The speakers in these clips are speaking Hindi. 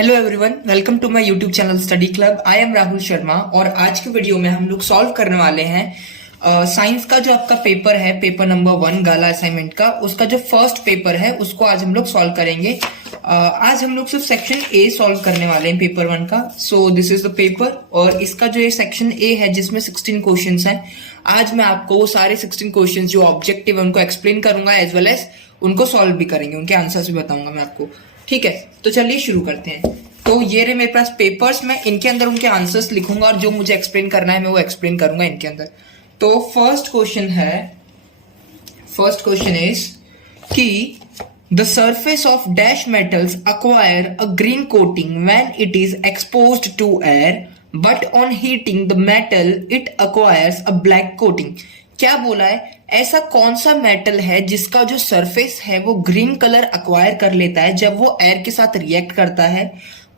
Hello everyone, welcome to my YouTube channel study club. I am Rahul Sharma और आज के वीडियो में हम लोग सॉल्व करने वाले हैं साइंस का जो आपका पेपर है, पेपर नंबर 1 गाला असाइनमेंट का, उसका जो फर्स्ट पेपर है उसको आज हम लोग सॉल्व करेंगे। आज हम लोग सिर्फ सेक्शन ए सॉल्व करने वाले हैं पेपर 1 का। So this is the paper और इसका जो ये सेक्शन ए है जिसमें 16 क्वेश्चंस हैं, आज मैं आपको वो सारे 16 क्वेश्चंस जो ऑब्जेक्टिव है उनको एक्सप्लेन करूंगा, एज वेल एज उनको सॉल्व भी करेंगे, उनके आंसर्स भी बताऊंगा मैं आपको। ठीक है, तो चलिए शुरू करते हैं। तो ये रहे मेरे पास पेपर्स, मैं इनके अंदर उनके आंसर्स लिखूंगा और जो मुझे एक्सप्लेन करना है मैं वो एक्सप्लेन करूंगा इनके अंदर। तो फर्स्ट क्वेश्चन इज कि the surface of dash metals acquire a green coating when it is exposed to air but on heating the metal it acquires a black coating. क्या बोला है, ऐसा कौन सा मेटल है जिसका जो सरफेस है वो ग्रीन कलर अक्वायर कर लेता है जब वो एयर के साथ रिएक्ट करता है,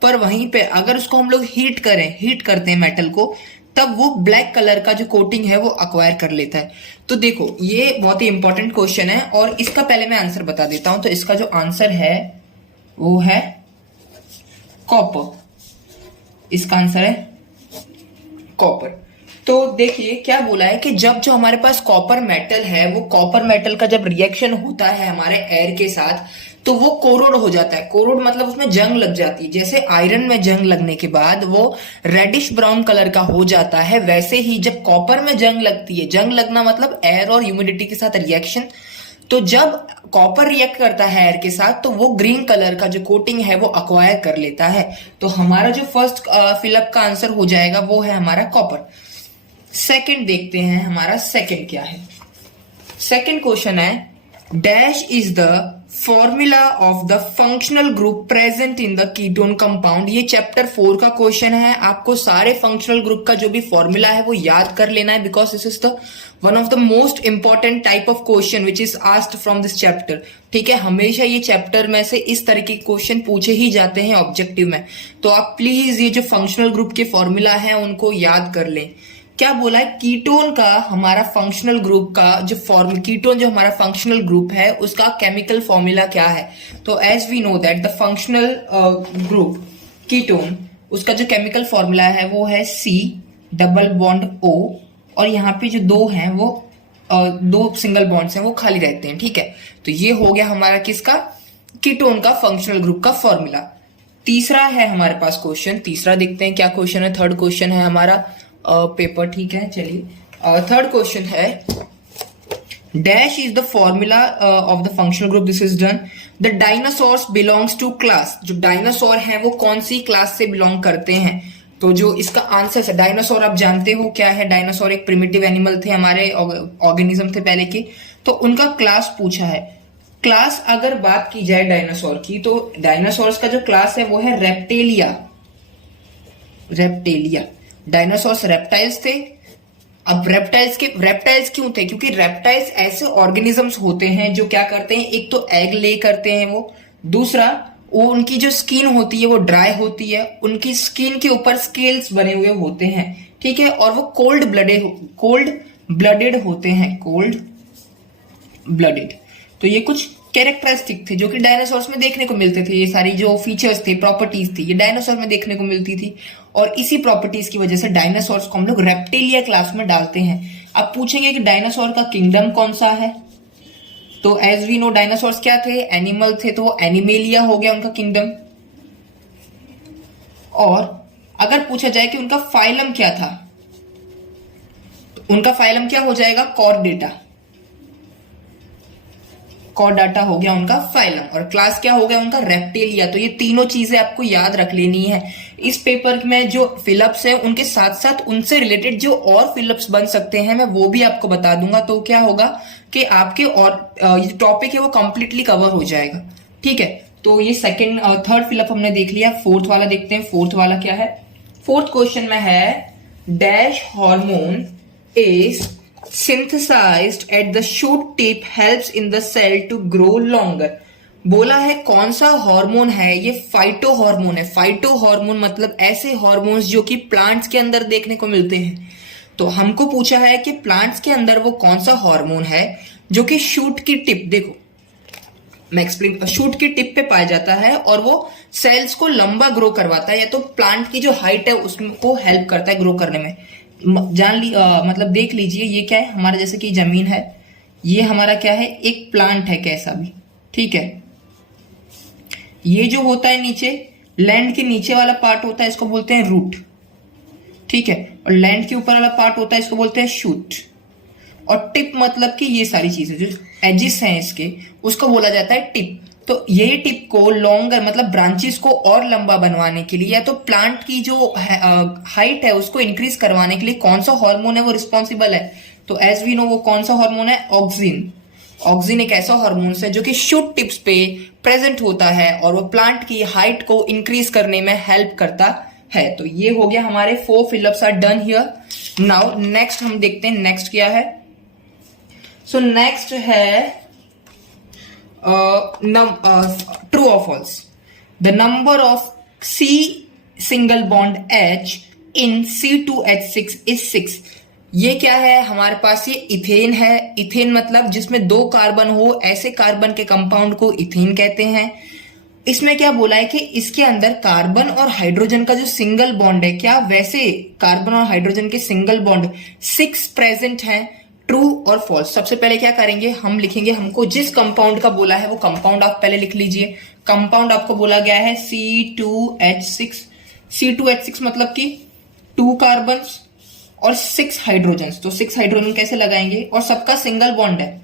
पर वहीं पे अगर उसको हम लोग हीट करते हैं मेटल को, तब वो ब्लैक कलर का जो कोटिंग है वो अक्वायर कर लेता है। तो देखो ये बहुत ही इंपॉर्टेंट क्वेश्चन है और इसका पहले मैं आंसर बता देता हूं। तो इसका जो आंसर है वो है कॉपर। इसका आंसर है कॉपर। तो देखिए क्या बोला है कि जब जो हमारे पास कॉपर मेटल है, वो कॉपर मेटल का जब रिएक्शन होता है हमारे एयर के साथ तो वो कोरोड हो जाता है। कोरोड मतलब उसमें जंग लग जाती है। जैसे आयरन में जंग लगने के बाद वो रेडिश ब्राउन कलर का हो जाता है, वैसे ही जब कॉपर में जंग लगती है, जंग लगना मतलब एयर और ह्यूमिडिटी के साथ रिएक्शन, तो जब कॉपर रिएक्ट करता है एयर के साथ तो वो ग्रीन कलर का जो कोटिंग है वो अक्वायर कर लेता है। तो हमारा जो फर्स्ट फिलअप का आंसर हो जाएगा वो है हमारा कॉपर। सेकंड देखते हैं हमारा सेकंड क्या है। सेकंड क्वेश्चन है dash is the formula of the functional group present in the ketone compound. ये चैप्टर 4 का क्वेश्चन है। आपको सारे फंक्शनल ग्रुप का जो भी फॉर्मूला है वो याद कर लेना है, because this is the one of the most important type of question which is asked from this chapter. ठीक है, हमेशा ये चैप्टर में से इस तरह के क्वेश्चन पूछे ही जाते हैं ऑब्जेक्टिव में। तो आप प्लीज ये जो फंक्शनल ग्रुप के फॉर्मूला है उनको याद कर लें। क्या बोला है, कीटोन का हमारा फंक्शनल ग्रुप का जो कीटोन जो हमारा फंक्शनल ग्रुप है उसका केमिकल फॉर्मूला क्या है। तो as we know that the functional group ketone, उसका जो केमिकल फॉर्मूला है वो है C डबल बॉन्ड O, और यहाँ पे जो दो हैं वो दो सिंगल बॉन्ड्स हैं वो खाली रहते हैं। ठीक है, तो ये हो गया हमारा किसका, कीटोन का फंक्शनल ग्रुप का फॉर्मूला। तीसरा है हमारे पास क्वेश्चन, तीसरा देखते हैं क्या क्वेश्चन है। थर्ड क्वेश्चन है हमारा पेपर। ठीक है, चलिए थर्ड क्वेश्चन है dash is the formula of the functional group. This is done. The dinosaurs belongs to class. जो डायनासोर है वो कौन सी क्लास से बिलोंग करते हैं। तो जो इसका आंसर है, डायनासोर आप जानते हो क्या है, डायनासोर एक प्रिमिटिव एनिमल थे, हमारे ऑर्गेनिज्म थे पहले के। तो उनका क्लास पूछा है। क्लास अगर बात की जाए डायनासोर की, तो डायनासोर्स का जो क्लास है वो है रेप्टेलिया। रेप्टेलिया। डायनासोर्स रेप्टाइल्स थे। अब रेप्टाइल्स क्यों थे, क्योंकि रेप्टाइल्स ऐसे ऑर्गेनिजम्स होते हैं जो क्या करते हैं, एक तो एग ले करते हैं वो, दूसरा वो उनकी जो स्किन होती है वो ड्राई होती है, उनकी स्किन के ऊपर स्केल्स बने हुए होते हैं। ठीक है, और वो कोल्ड ब्लडेड होते हैं, कोल्ड ब्लडेड। तो ये कुछ कैरेक्टरिस्टिक थे जो कि डायनासोर्स में देखने को मिलते थे। ये सारी जो फीचर्स थे, प्रॉपर्टीज थी, ये डायनासोर में देखने को मिलती थी, और इसी प्रॉपर्टीज की वजह से डायनासोर्स को हम लोग रेप्टिलिया क्लास में डालते हैं। अब पूछेंगे कि डायनासोर का किंगडम कौन सा है। तो एज वी नो डायनासोर्स क्या थे, एनिमल थे, तो एनिमेलिया हो गया उनका किंगडम। और अगर पूछा जाए कि उनका फाइलम क्या था, तो उनका फाइलम क्या हो जाएगा, कॉर्डेटा। कॉर्डाटा हो गया उनका फाइलम, और क्लास क्या हो गया उनका, रेप्टिलिया। तो ये तीनों चीजें आपको याद रख लेनी है। इस पेपर में जो फिलअप्स है उनके साथ साथ उनसे रिलेटेड जो और फिलअप्स बन सकते हैं मैं वो भी आपको बता दूंगा। तो क्या होगा कि आपके और ये टॉपिक है वो कंप्लीटली कवर हो जाएगा। ठीक है, तो ये सेकंड थर्ड फिलअप हमने देख लिया। फोर्थ वाला देखते हैं। फोर्थ वाला क्या है, फोर्थ क्वेश्चन में है dash hormone is synthesized at the shoot tip helps in the cell to grow longer। बोला है कौन सा हार्मोन है, ये फाइटो हार्मोन है। फाइटो हार्मोन मतलब ऐसे हार्मोन्स जो कि प्लांट्स के अंदर देखने को मिलते हैं। तो हमको पूछा है कि प्लांट्स के अंदर वो कौन सा हार्मोन है जो कि शूट की टिप, देखो मैं एक्सप्लेन, शूट की टिप पे पाया जाता है और वो सेल्स को लंबा ग्रो करवाता है, या तो प्लांट की जो हाइट है उसको हेल्प करता है ग्रो करने में। मतलब देख लीजिए ये क्या है हमारा, जैसे कि जमीन है, ये हमारा क्या है, एक प्लांट है कैसा भी, ठीक है। ये जो होता है नीचे, लैंड के नीचे वाला पार्ट होता है, इसको बोलते हैं रूट, ठीक है। और लैंड के ऊपर वाला पार्ट होता है, इसको बोलते हैं शूट। और टिप मतलब कि ये सारी चीजें जो एजिस हैं इसके, उसको बोला जाता है टिप। तो ये टिप को लॉन्गर मतलब ब्रांचेस को और लंबा बनवाने के लिए, या तो प्लांट की जो हाइट है उसको इंक्रीज करवाने के लिए कौन सा हार्मोन है वो रिस्पॉन्सिबल है। तो एज वी नो वो कौन सा हार्मोन है, ऑक्सिन। ऑक्सिन एक ऐसा हार्मोन है जो कि शूट टिप्स पे प्रेजेंट होता है और वो प्लांट की हाइट को इंक्रीज करने में हेल्प करता है। तो ये हो गया, हमारे 4 fill ups are done here. Now next हम देखते हैं, नेक्स्ट क्या है। सो नेक्स्ट है ट्रू और false. The number of C single bond H in C2H6 is 6। ये क्या है हमारे पास, ये इथेन है। इथेन मतलब जिसमें 2 कार्बन हो, ऐसे कार्बन के कंपाउंड को इथेन कहते हैं। इसमें क्या बोला है कि इसके अंदर कार्बन और हाइड्रोजन का जो सिंगल बॉन्ड है, क्या वैसे कार्बन और हाइड्रोजन के सिंगल बॉन्ड 6 प्रेजेंट हैं। ट्रू और फॉल्स। सबसे पहले क्या करेंगे, हम लिखेंगे, हमको जिस कंपाउंड का बोला है वो कंपाउंड आप पहले लिख लीजिए। कंपाउंड आपको बोला गया है C2H6। C2H6 मतलब कि 2 कार्बन और 6 हाइड्रोजन। तो 6 हाइड्रोजन कैसे लगाएंगे, और सबका सिंगल बॉन्ड है,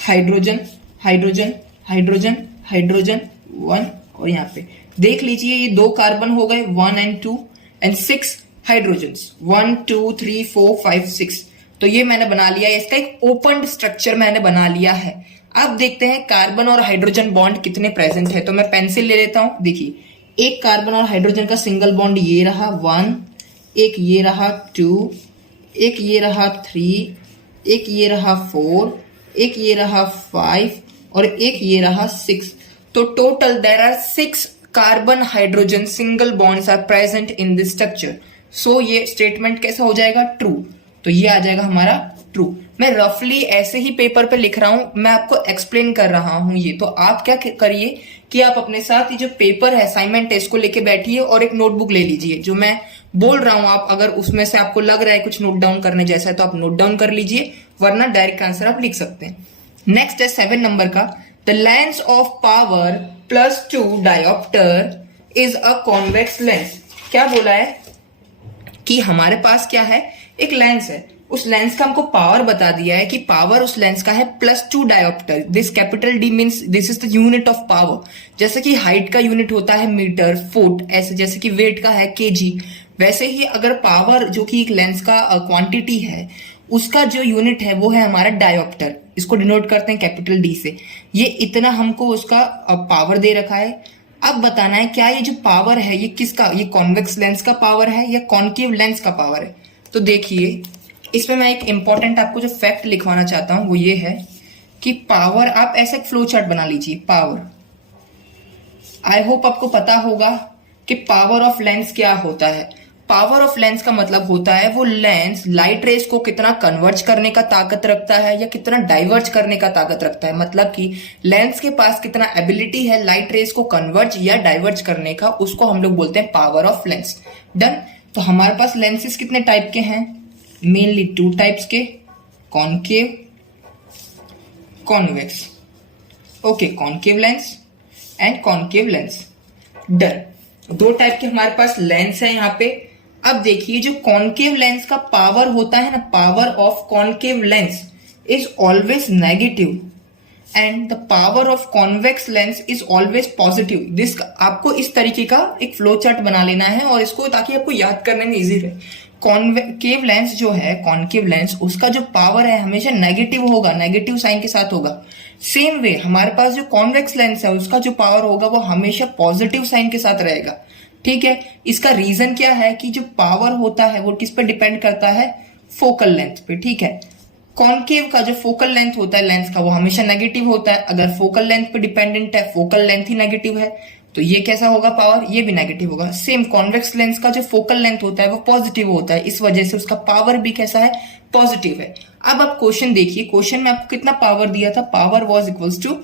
हाइड्रोजन हाइड्रोजन हाइड्रोजन हाइड्रोजन 1। और यहाँ पे देख लीजिए ये 2 कार्बन हो गए 1 and 2 एंड 6 हाइड्रोजन 1 2 3 4 5 6। तो ये मैंने बना लिया है, इसका एक ओपन स्ट्रक्चर मैंने बना लिया है। अब देखते हैं कार्बन और हाइड्रोजन बॉन्ड कितने प्रेजेंट है। तो मैं पेंसिल ले लेता हूं। देखिए, एक कार्बन और हाइड्रोजन का सिंगल बॉन्ड ये रहा 1, एक ये रहा 2, एक ये रहा 3, एक ये रहा 4, एक ये रहा 5 और एक ये रहा 6। तो total there are 6 carbon hydrogen single bonds are present in this structure. So ये स्टेटमेंट कैसा हो जाएगा, ट्रू। तो ये आ जाएगा हमारा ट्रू। मैं रफली ऐसे ही पेपर पे लिख रहा हूं, मैं आपको एक्सप्लेन कर रहा हूं ये। तो आप क्या करिए कि आप अपने साथ ये जो पेपर है, असाइनमेंट है, इसको लेके बैठिए और एक नोटबुक ले लीजिए। जो मैं बोल रहा हूं, आप अगर उसमें से आपको लग रहा है कुछ नोट डाउन करने जैसा है तो आप नोट डाउन कर लीजिए, वरना डायरेक्ट आंसर आप लिख सकते हैं। नेक्स्ट है 7 नंबर का। The lens of power +2 dioptre is a convex lens. क्या बोला है कि हमारे पास क्या है, एक लेंस है, उस लेंस का हमको पावर बता दिया है कि पावर उस लेंस का है +2 dioptre. This capital D means this is the unit of power. जैसे कि हाइट का यूनिट होता है मीटर, फुट, ऐसे जैसे कि वेट का है kg, वैसे ही अगर पावर जो कि एक लेंस का क्वांटिटी है, उसका जो यूनिट है वो है हमारा डायोप्टर। इसको डिनोट करते हैं कैपिटल D से। ये इतना हमको उसका पावर दे रखा है। अब बताना है क्या ये जो पावर है ये किसका, ये कॉन्वेक्स लेंस का पावर है या कॉन्केव लेंस का पावर है। तो देखिए, इसमें मैं एक इंपॉर्टेंट आपको जो फैक्ट लिखवाना चाहता हूं वो ये है कि पावर, आप ऐसे एक फ्लो चार्ट बना लीजिए। पावर, आई होप आपको पता होगा कि पावर ऑफ लेंस क्या होता है। पावर ऑफ लेंस का मतलब होता है वो लेंस लाइट रेस को कितना कन्वर्ज करने का ताकत रखता है या कितना डाइवर्ज करने का ताकत रखता है। मतलब कि लेंस के पास कितना एबिलिटी है लाइट रेस को कन्वर्ज या डाइवर्ज करने का, उसको हम लोग बोलते हैं पावर ऑफ लेंस। डन। तो हमारे पास लेंसेस कितने टाइप के हैं, मेनली 2 टाइप्स के, concave, convex. Okay, concave lens and concave lens. Done. 2 type के हमारे पास लेंस है यहाँ पे। अब देखिए, जो कॉनकेव लेंस का पावर होता है ना, power of concave lens is always negative and the power of convex lens is always positive. This आपको इस तरीके का एक फ्लो चार्ट बना लेना है और इसको, ताकि आपको याद करने में इजी रहे। कॉनकेव लेंस जो है, कॉनकेव लेंस, उसका जो पावर है हमेशा नेगेटिव होगा, नेगेटिव साइन के साथ होगा। सेम वे हमारे पास जो कॉन्वेक्स लेंस है उसका जो पावर होगा वो हमेशा पॉजिटिव साइन के साथ रहेगा। ठीक है। इसका रीजन क्या है कि जो पावर होता है वो किस पे डिपेंड करता है, फोकल लेंथ पे। ठीक है। कॉनकेव का जो फोकल लेंथ होता है लेंस का वो हमेशा नेगेटिव होता है। अगर फोकल लेंथ पे डिपेंडेंट है, फोकल लेंथ ही नेगेटिव है, तो ये कैसा होगा पावर, ये भी नेगेटिव होगा। सेम कॉन्वेक्स लेंस का जो फोकल लेंथ होता है वो पॉजिटिव होता है, इस वजह से उसका पावर भी कैसा है, पॉजिटिव है। अब आप क्वेश्चन देखिए, क्वेश्चन में आपको कितना पावर दिया था, power was equals to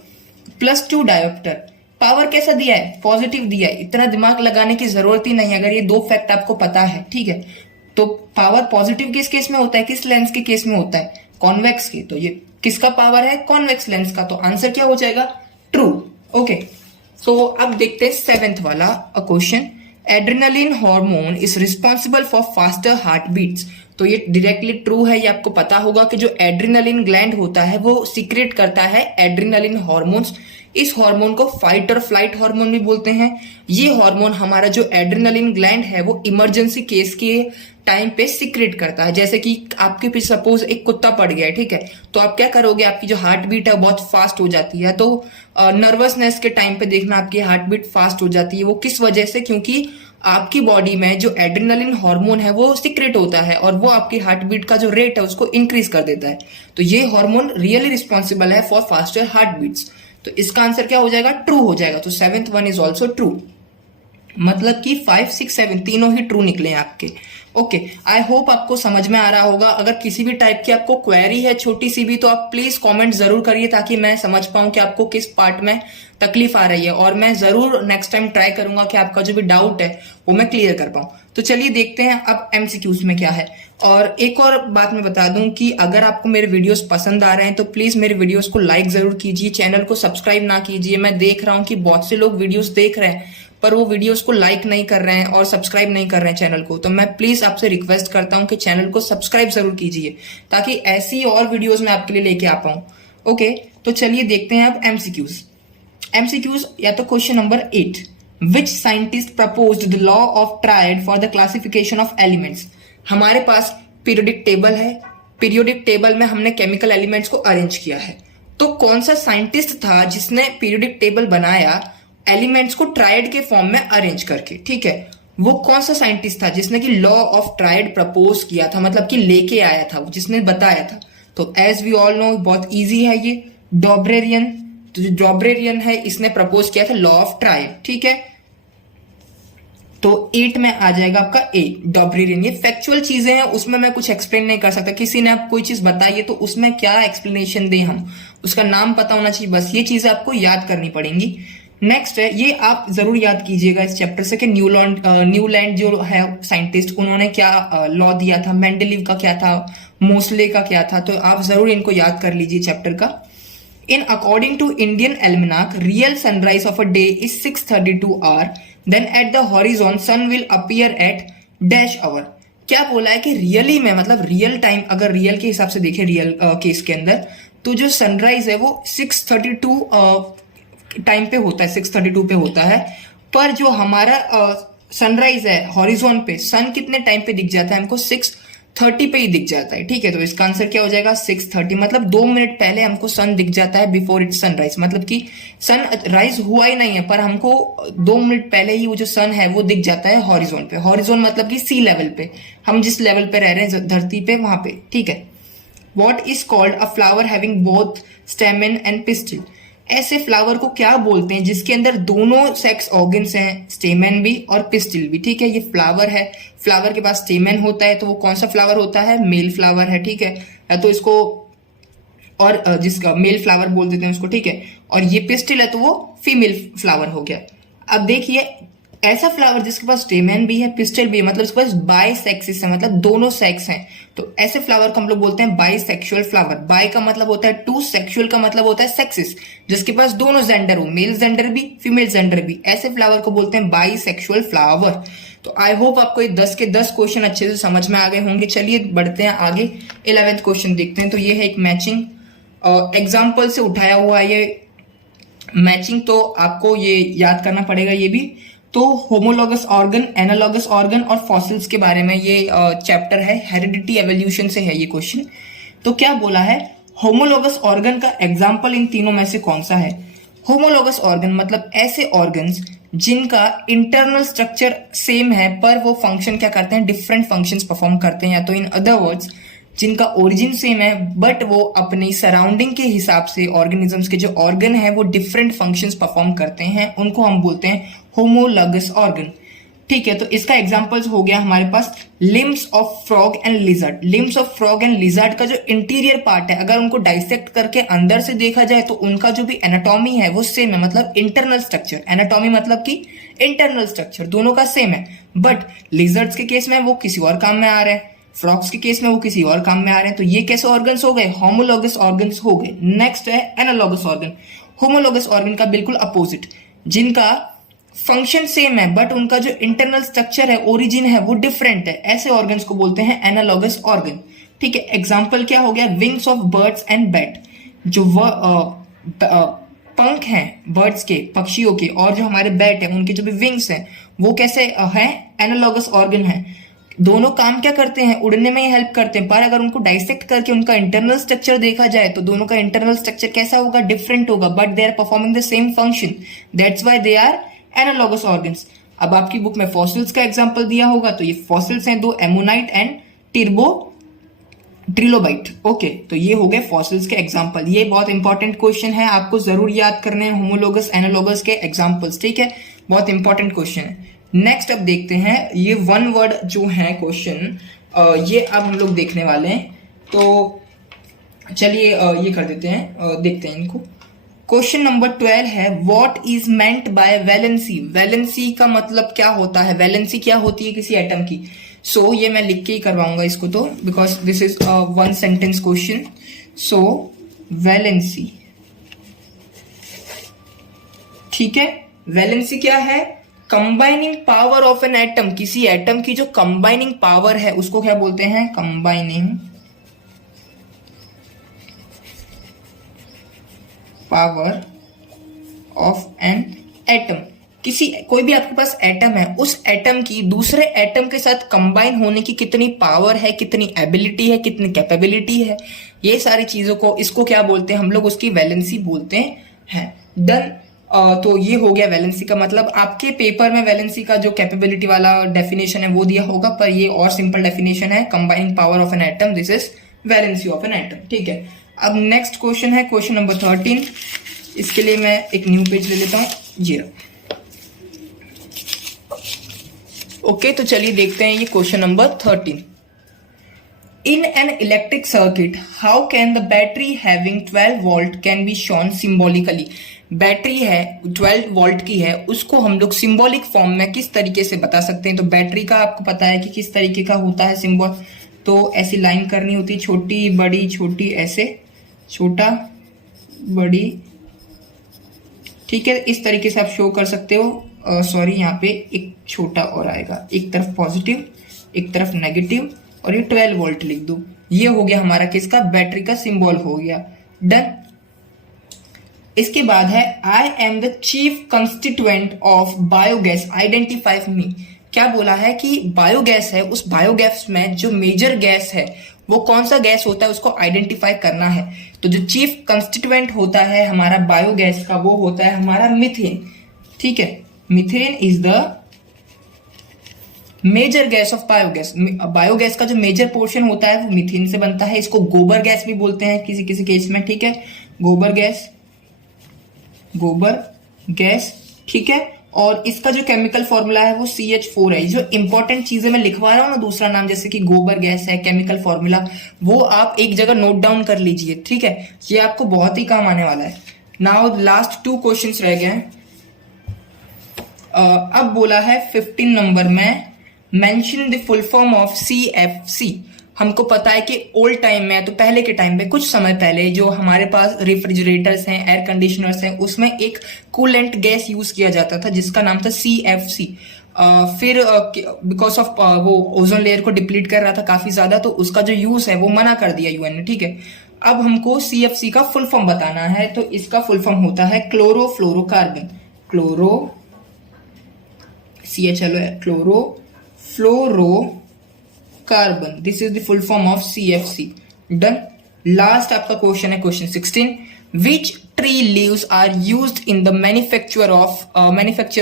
+2 dioptre. Power कैसा दिया है? पॉजिटिव दिया है। इतना दिमाग लगाने की जरूरत ही नहीं है अगर ये दो फैक्ट आपको पता है, ठीक है। तो पावर पॉजिटिव किस केस में होता है, किस लेंस के केस में होता है? कॉन्वेक्स की। तो ये किसका पावर है? कॉन्वेक्स लेंस का। तो आंसर क्या हो जाएगा? ट्रू। ओके, तो अब देखते हैं 7th वाला question. Adrenaline hormone is responsible for faster heart beats. तो ये डायरेक्टली ट्रू है। ये आपको पता होगा कि जो एड्रेनालिन ग्लैंड होता है वो सीक्रेट करता है एड्रेनालिन हार्मोन्स। इस हार्मोन को फाइट और फ्लाइट हार्मोन भी बोलते हैं। ये हार्मोन हमारा जो एड्रेनालिन ग्लैंड है वो इमरजेंसी केस के टाइम पे सीक्रेट करता है। जैसे कि आपके पीछे सपोज एक कुत्ता पड़ गया है, ठीक है, तो आप क्या करोगे? आपकी जो हार्ट बीट है बहुत फास्ट हो जाती है। तो नर्वसनेस के टाइम पे देखना आपकी हार्ट बीट फास्ट हो जाती है। वो किस वजह से? क्योंकि आपकी बॉडी में जो एड्रेनालिन हार्मोन है वो सीक्रेट होता है और वो आपकी हार्ट बीट का जो रेट है उसको इंक्रीज कर देता है। तो ये हार्मोन रियली रिस्पॉन्सिबल है फॉर फास्टर हार्ट बीट्स। तो इसका आंसर क्या हो जाएगा? ट्रू हो जाएगा। तो 7th one is also true. मतलब कि 5, 6, 7 तीनों ही ट्रू निकले आपके। ओके, आई होप आपको समझ में आ रहा होगा। अगर किसी भी टाइप की आपको क्वेरी है छोटी सी भी तो आप प्लीज कमेंट जरूर करिए ताकि मैं समझ पाऊं कि आपको किस पार्ट में तकलीफ आ रही है, और मैं जरूर नेक्स्ट टाइम ट्राई करूंगा कि आपका जो भी डाउट है वो मैं क्लियर कर पाऊं। तो चलिए देखते हैं अब एमसीक्यूज में क्या है। और एक और बात मैं बता दूं कि अगर आपको मेरे वीडियोस पसंद आ रहे हैं तो प्लीज मेरे वीडियोस को लाइक जरूर कीजिए, चैनल को सब्सक्राइब ना कीजिए। मैं देख रहा हूं कि बहुत से लोग वीडियोस देख रहे हैं पर वो वीडियोस को लाइक नहीं कर रहे हैं और सब्सक्राइब नहीं कर रहे हैं चैनल को। तो मैं प्लीज आपसे रिक्वेस्ट करता हूं कि चैनल को सब्सक्राइब जरूर कीजिए ताकि ऐसी और वीडियोस मैं आपके लिए लेके आ पाऊं। ओके, तो चलिए देखते हैं अब एमसीक्यूज। एमसीक्यूज या तो question number 8, which scientist proposed the law of triad for the classification of elements. हमारे पास पीरियोडिक टेबल है, पीरियोडिक टेबल में हमने केमिकल एलिमेंट्स को अरेंज किया है। तो कौन सा साइंटिस्ट था जिसने पीरियोडिक टेबल बनाया एलिमेंट्स को ट्रायड के फॉर्म में अरेंज करके, ठीक है? वो कौन सा साइंटिस्ट था जिसने कि लॉ ऑफ ट्रायड प्रपोज किया था, मतलब कि लेके आया था, जिसने बताया था? तो एज वी ऑल नो बहुत इजी है ये, डॉब्रेरियन। तो जो डॉब्रेरियन है इसने प्रपोज किया था लॉ ऑफ ट्रायड, ठीक है। तो 8 में आ जाएगा आपका ए, डॉब्रेरियन। ये फैक्चुअल चीजें हैं, उसमें मैं कुछ एक्सप्लेन नहीं कर सकता। किसी ने आप कोई चीज बताई है तो उसमें क्या एक्सप्लेनेशन दें हम, उसका नाम पता होना चाहिए, बस ये चीजें आपको याद करनी पड़ेंगी। नेक्स्ट है, ये आप जरूर याद कीजिएगा इस चैप्टर से कि न्यूलैंड जो है साइंटिस्ट, उन्होंने क्या लॉ दिया था, मेंडेलीव का क्या था, मोसले का क्या था। तो आप जरूर इनको याद कर लीजिए चैप्टर का। In according to Indian almanac, real sunrise of a day is 6:32 hour. Then at the horizon, sun will appear at dash hour. क्या बोला है कि रियली में, मतलब रियल टाइम, अगर रियल के हिसाब से देखें, रियल केस के अंदर, तो जो सनराइज है वो 6:32 टाइम पे होता है, 6:32 पे होता है। पर जो हमारा सनराइज है हॉरिजॉन पे, सन कितने टाइम पे दिख जाता है हमको? 6:30 पे ही दिख जाता है, ठीक है। तो इसका आंसर क्या हो जाएगा? 6:30। मतलब 2 मिनट पहले हमको सन दिख जाता है बिफोर इट सनराइज। मतलब कि सन राइज हुआ ही नहीं है पर हमको 2 मिनट पहले ही वो जो सन है वो दिख जाता है हॉरिजॉन पे। हॉरिजॉन मतलब कि सी लेवल पे, हम जिस लेवल पे रह रहे हैं धरती पे, वहां पे, ठीक है। What is called a flower having both स्टेमन and pistil. ऐसे फ्लावर को क्या बोलते हैं जिसके अंदर दोनों सेक्स ऑर्गन्स हैं, स्टेमन भी और पिस्टिल भी, ठीक है। ये फ्लावर है, फ्लावर के पास स्टेमन होता है तो वो कौन सा फ्लावर होता है? मेल फ्लावर है, ठीक है। तो इसको और जिसका मेल फ्लावर बोल देते हैं उसको, ठीक है। और ये पिस्टिल है तो वो फीमेल फ्लावर हो गया। अब देखिए, ऐसा फ्लावर जिसके पास स्टेमन भी है, पिस्टिल भी है, मतलब इसके पास बाई सेक्सिस है, मतलब दोनों सेक्स हैं। तो ऐसे फ्लावर को हम लोग बोलते हैं बाई सेक्शुअल फ्लावर। बाई का मतलब होता है 2, सेक्शुअल का मतलब होता है सेक्सिस, जिसके पास दोनों जेंडर हो, मेल जेंडर भी, फीमेल जेंडर भी। ऐसे फ्लावर को बोलते हैं बाई सेक्शुअल फ्लावर। तो आई होप आपको ये 10 के 10 क्वेश्चन अच्छे से समझ में आ गए होंगे। चलिए बढ़ते हैं आगे, 11th क्वेश्चन देखते हैं। तो ये है एक मैचिंग एग्जाम्पल से उठाया हुआ ये मैचिंग, तो आपको ये याद करना पड़ेगा ये भी। तो होमोलॉगस ऑर्गन, एनालॉगस ऑर्गन और फॉसिल्स के बारे में ये चैप्टर है, हेरिडिटी एवोल्यूशन से है ये क्वेश्चन। तो क्या बोला है? होमोलॉगस ऑर्गन का एग्जाम्पल इन तीनों में से कौन सा है? होमोलॉगस ऑर्गन मतलब ऐसे ऑर्गन्स जिनका इंटरनल स्ट्रक्चर सेम है पर वो फंक्शन क्या करते हैं? डिफरेंट फंक्शंस परफॉर्म करते हैं। या तो इन अदर वर्ड्स, जिनका ओरिजिन सेम है बट वो अपनी सराउंडिंग के हिसाब से ऑर्गेनिजम्स के जो ऑर्गन है वो डिफरेंट फंक्शंस परफॉर्म करते हैं, उनको हम बोलते हैं होमोलॉगस ऑर्गन। ठीक है, तो इसका एग्जांपल्स हो गया हमारे पास limbs of frog and lizard. Limbs of frog and lizard का जो इंटीरियर पार्ट है, अगर उनको डाइसेक्ट करके अंदर से देखा जाए तो उनका जो भी एनाटॉमी है वो सेम है, मतलब इंटरनल स्ट्रक्चर। एनाटॉमी मतलब कि इंटरनल स्ट्रक्चर दोनों का सेम है। बट लिजर्ड्स के केस में वो किसी और काम में आ रहे हैं, फ्रॉक्स के केस में वो किसी और काम में आ रहे हैं। तो ये कैसे ऑर्गन्स हो गए? होमोलॉगस ऑर्गन्स हो गए। नेक्स्ट है एनालॉगस ऑर्गन। होमोलॉगस ऑर्गन का बिल्कुल अपोजिट, जिनका फंक्शन सेम है बट उनका जो इंटरनल स्ट्रक्चर है, ओरिजिन है, वो डिफरेंट है, ऐसे ऑर्गन्स को बोलते हैं एनालॉगस ऑर्गन। ठीक है, एग्जांपल क्या हो गया? Wings of birds and bat. जो पंख हैं बर्ड्स के, पक्षियों के, और जो हमारे बैट है उनके जो भी विंग्स हैं वो कैसे हैं? एनालॉगस ऑर्गन है। दोनों काम क्या करते हैं? उड़ने में ही हेल्प करते हैं, पर अगर उनको डाइसेक्ट करके उनका इंटरनल स्ट्रक्चर देखा जाए तो दोनों का इंटरनल स्ट्रक्चर कैसा होगा? डिफरेंट होगा, but they are performing the same function, that's why they are analogous organs. अब आपकी बुक में फॉसिल्स का एग्जांपल दिया होगा, तो ये फॉसिल्स हैं दो, एमोनाइट एंड ट्रिलोबाइट। ओके, तो ये हो गए फॉसिल्स के एग्जांपल। ये बहुत इंपॉर्टेंट क्वेश्चन है, आपको जरूर याद करने हैं होमोलोगस एनालॉगस के एग्जांपल्स। ठीक है, बहुत इंपॉर्टेंट क्वेश्चन है। नेक्स्ट अब देखते हैं ये वन वर्ड जो है क्वेश्चन, ये अब हम लोग देखने वाले हैं। तो चलिए ये कर देते हैं, देखते हैं इनको। क्वेश्चन नंबर 12 है, what is meant by valency. Valency का मतलब क्या होता है? वैलेंसी क्या होती है किसी एटम की? सो ये मैं लिख के ही करवाऊंगा इसको, तो because this is one sentence question. So valency, ठीक है, वैलेंसी क्या है? Combining power of an atom. किसी एटम की जो कंबाइनिंग पावर है उसको क्या बोलते हैं? Combining power of an atom. कोई भी आपके पास एटम है, उस एटम की दूसरे एटम के साथ कंबाइन होने की कितनी पावर है, कितनी एबिलिटी है, कितनी कैपेबिलिटी है, ये सारी चीजों को, इसको क्या बोलते हैं हम लोग? उसकी वैलेंसी बोलते हैं। डन। तो ये हो गया वैलेंसी का मतलब। आपके पेपर में वैलेंसी का जो कैपेबिलिटी वाला डेफिनेशन है वो दिया होगा, पर ये और सिंपल डेफिनेशन है, combining power of an atom, this is valency of an atom. ठीक है, अब नेक्स्ट क्वेश्चन है क्वेश्चन नंबर 13। इसके लिए मैं एक न्यू पेज ले लेता हूं, ये। ओके, तो चलिए देखते हैं ये question number 13। In an electric circuit, how can the battery having 12 volt can be shown symbolically? Battery है 12 वोल्ट की है, उसको हम लोग सिंबॉलिक फॉर्म में किस तरीके से बता सकते हैं? तो बैटरी का आपको पता है कि किस तरीके का होता है सिंबल। तो ऐसी लाइन करनी होती है, छोटी बड़ी छोटी, ऐसे छोटा बड़ी, ठीक है, इस तरीके से आप शो कर सकते हो। सॉरी, यहाँ पे एक छोटा और आएगा, एक तरफ पॉजिटिव एक तरफ नेगेटिव, और ये 12 वोल्ट लिख दो। ये हो गया हमारा किसका? बैटरी का सिंबल हो गया। डन। इसके बाद है, I am the chief constituent of biogas, identify me. क्या बोला है कि बायोगैस है, उस बायोगैस में जो मेजर गैस है वो कौन सा गैस होता है उसको आइडेंटिफाई करना है। तो जो चीफ कंस्टिट्यूएंट होता है हमारा बायोगैस का वो होता है हमारा मीथेन। ठीक है, methane is the major gas of biogas. Biogas का जो मेजर पोर्शन होता है वो मीथेन से बनता है। इसको गोबर गैस भी बोलते हैं किसी किसी केस में। ठीक है, गोबर गैस, ठीक है। और इसका जो केमिकल फॉर्मूला है वो CH4 है। जो इंपॉर्टेंट चीजें मैं लिखवा रहा हूं ना, दूसरा नाम जैसे कि गोबर गैस है, केमिकल फॉर्मूला, वो आप एक जगह नोट डाउन कर लीजिए। ठीक है, ये आपको बहुत ही काम आने वाला है। नाउ लास्ट 2 क्वेश्चंस रह गए हैं। अब बोला है 15 नंबर में, mention the full form of CFC। हमको पता है कि ओल्ड टाइम में, तो पहले के टाइम में, कुछ समय पहले जो हमारे पास रेफ्रिजरेटर्स हैं, एयर कंडीशनर्स हैं, उसमें एक कूलेंट गैस यूज किया जाता था जिसका नाम था CFC। फिर बिकॉज ऑफ वो ओजोन लेयर को डिप्लीट कर रहा था काफी ज्यादा, तो उसका जो यूज है वो मना कर दिया UN ने। ठीक है, अब हमको CFC का फुल फॉर्म बताना है, तो इसका फुल फॉर्म होता है chlorofluorocarbon. Chlorofluorocarbon, this is the full form of CFC। Done. Last आपका क्वेश्चन है question 16। Which tree leaves are used in the manufacture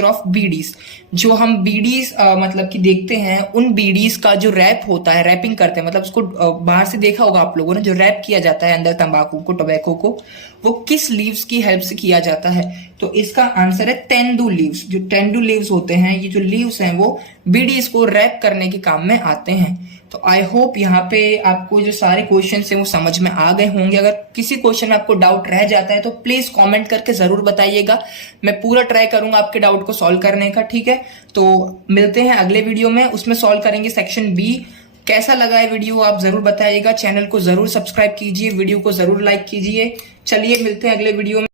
of bidis. जो हम बीडीज मतलब कि देखते हैं, उन बीडीज का जो रैप होता है, रैपिंग करते हैं, मतलब उसको बाहर से देखा होगा आप लोगों ने, जो रैप किया जाता है अंदर तंबाकू को, टोबैको को, वो किस लीव्स की हेल्प से किया जाता है? तो इसका आंसर है तेंदू लीव्स। जो तेंदू लीव्स होते हैं, ये जो लीव्स हैं वो बीडीज को रैप करने के काम में आते हैं। तो आई होप यहाँ पे आपको जो सारे क्वेश्चन हैं वो समझ में आ गए होंगे। अगर किसी क्वेश्चन में आपको डाउट रह जाता है तो प्लीज कमेंट करके जरूर बताइएगा, मैं पूरा ट्राई करूंगा आपके डाउट को सॉल्व करने का, ठीक है। तो मिलते हैं अगले वीडियो में, उसमें सॉल्व करेंगे सेक्शन बी। कैसा लगा है वीडियो आप जरूर बताइएगा, चैनल को जरूर सब्सक्राइब कीजिए, वीडियो को जरूर लाइक कीजिए। चलिए मिलते हैं अगले वीडियो में।